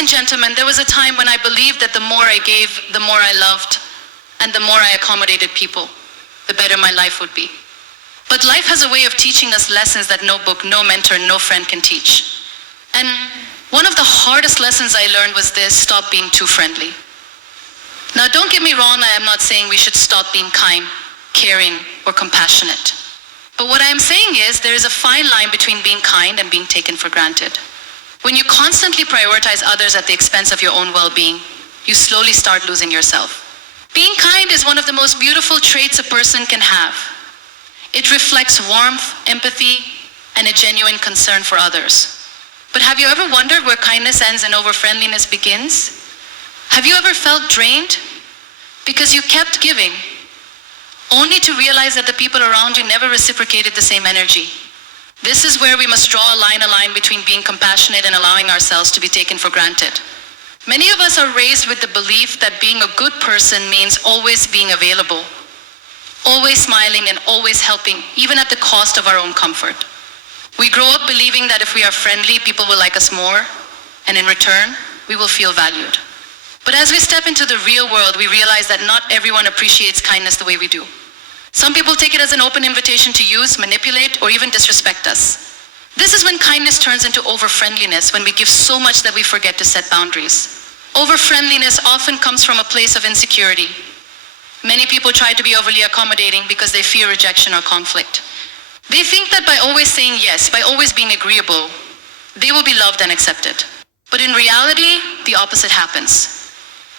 and gentlemen, there was a time when I believed that the more I gave, the more I loved, and the more I accommodated people, the better my life would be. But life has a way of teaching us lessons that no book, no mentor, no friend can teach. And one of the hardest lessons I learned was this: stop being too friendly. Now, don't get me wrong, I am not saying we should stop being kind, caring, or compassionate. But what I am saying is there is a fine line between being kind and being taken for granted. When you constantly prioritize others at the expense of your own well-being, you slowly start losing yourself. Being kind is one of the most beautiful traits a person can have. It reflects warmth, empathy, and a genuine concern for others. But have you ever wondered where kindness ends and over-friendliness begins? Have you ever felt drained because you kept giving, only to realize that the people around you never reciprocated the same energy? This is where we must draw a line between being compassionate and allowing ourselves to be taken for granted. Many of us are raised with the belief that being a good person means always being available, always smiling and always helping, even at the cost of our own comfort. We grow up believing that if we are friendly, people will like us more, and in return, we will feel valued. But as we step into the real world, we realize that not everyone appreciates kindness the way we do. Some people take it as an open invitation to use, manipulate, or even disrespect us. This is when kindness turns into over-friendliness, when we give so much that we forget to set boundaries. Over-friendliness often comes from a place of insecurity. Many people try to be overly accommodating because they fear rejection or conflict. They think that by always saying yes, by always being agreeable, they will be loved and accepted. But in reality, the opposite happens.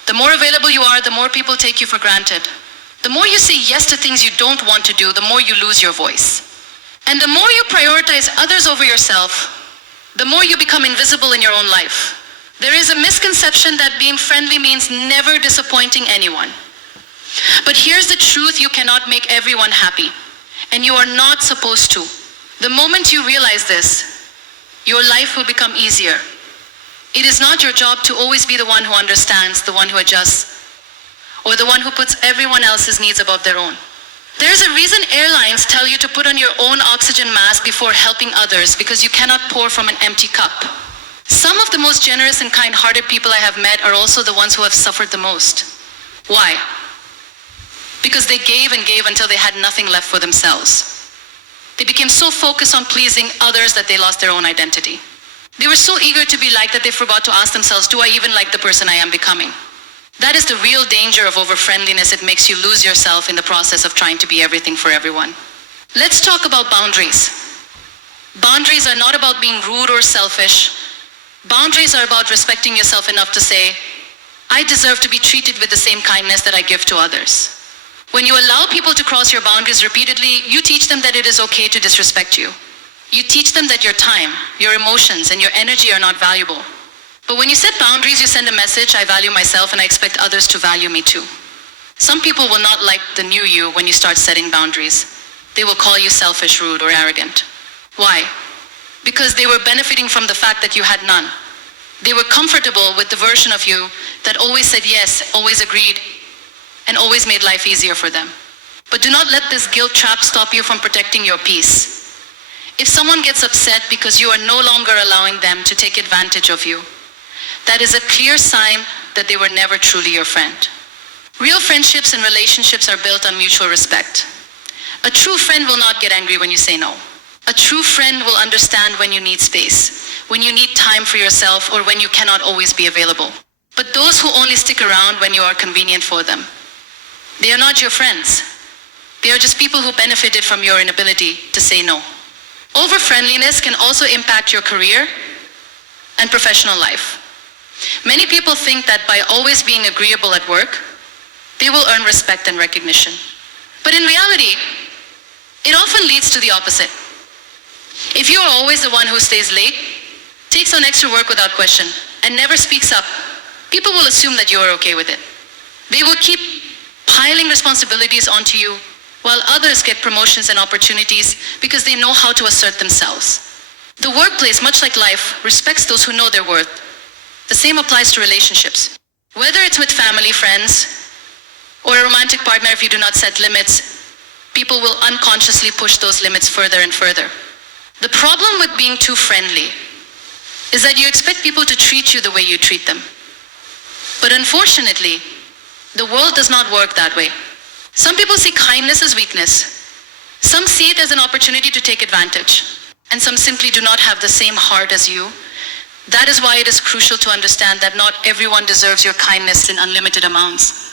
The more available you are, the more people take you for granted. The more you say yes to things you don't want to do, the more you lose your voice. And the more you prioritize others over yourself, the more you become invisible in your own life. There is a misconception that being friendly means never disappointing anyone. But here's the truth: you cannot make everyone happy, and you are not supposed to. The moment you realize this, your life will become easier. It is not your job to always be the one who understands, the one who adjusts, or the one who puts everyone else's needs above their own. There's a reason airlines tell you to put on your own oxygen mask before helping others, because you cannot pour from an empty cup. Some of the most generous and kind-hearted people I have met are also the ones who have suffered the most. Why? Because they gave and gave until they had nothing left for themselves. They became so focused on pleasing others that they lost their own identity. They were so eager to be liked that they forgot to ask themselves, do I even like the person I am becoming? That is the real danger of over-friendliness. It makes you lose yourself in the process of trying to be everything for everyone. Let's talk about boundaries. Boundaries are not about being rude or selfish. Boundaries are about respecting yourself enough to say, I deserve to be treated with the same kindness that I give to others. When you allow people to cross your boundaries repeatedly, you teach them that it is okay to disrespect you. You teach them that your time, your emotions, and your energy are not valuable. But when you set boundaries, you send a message: I value myself and I expect others to value me too. Some people will not like the new you when you start setting boundaries. They will call you selfish, rude, or arrogant. Why? Because they were benefiting from the fact that you had none. They were comfortable with the version of you that always said yes, always agreed, and always made life easier for them. But do not let this guilt trap stop you from protecting your peace. If someone gets upset because you are no longer allowing them to take advantage of you, that is a clear sign that they were never truly your friend. Real friendships and relationships are built on mutual respect. A true friend will not get angry when you say no. A true friend will understand when you need space, when you need time for yourself, or when you cannot always be available. But those who only stick around when you are convenient for them, they are not your friends. They are just people who benefited from your inability to say no. Over-friendliness can also impact your career and professional life. Many people think that by always being agreeable at work, they will earn respect and recognition. But in reality, it often leads to the opposite. If you are always the one who stays late, takes on extra work without question, and never speaks up, people will assume that you are okay with it. They will keep piling responsibilities onto you, while others get promotions and opportunities because they know how to assert themselves. The workplace, much like life, respects those who know their worth. The same applies to relationships. Whether it's with family, friends, or a romantic partner, if you do not set limits, people will unconsciously push those limits further and further. The problem with being too friendly is that you expect people to treat you the way you treat them. But unfortunately, the world does not work that way. Some people see kindness as weakness. Some see it as an opportunity to take advantage. And some simply do not have the same heart as you. That is why it is crucial to understand that not everyone deserves your kindness in unlimited amounts.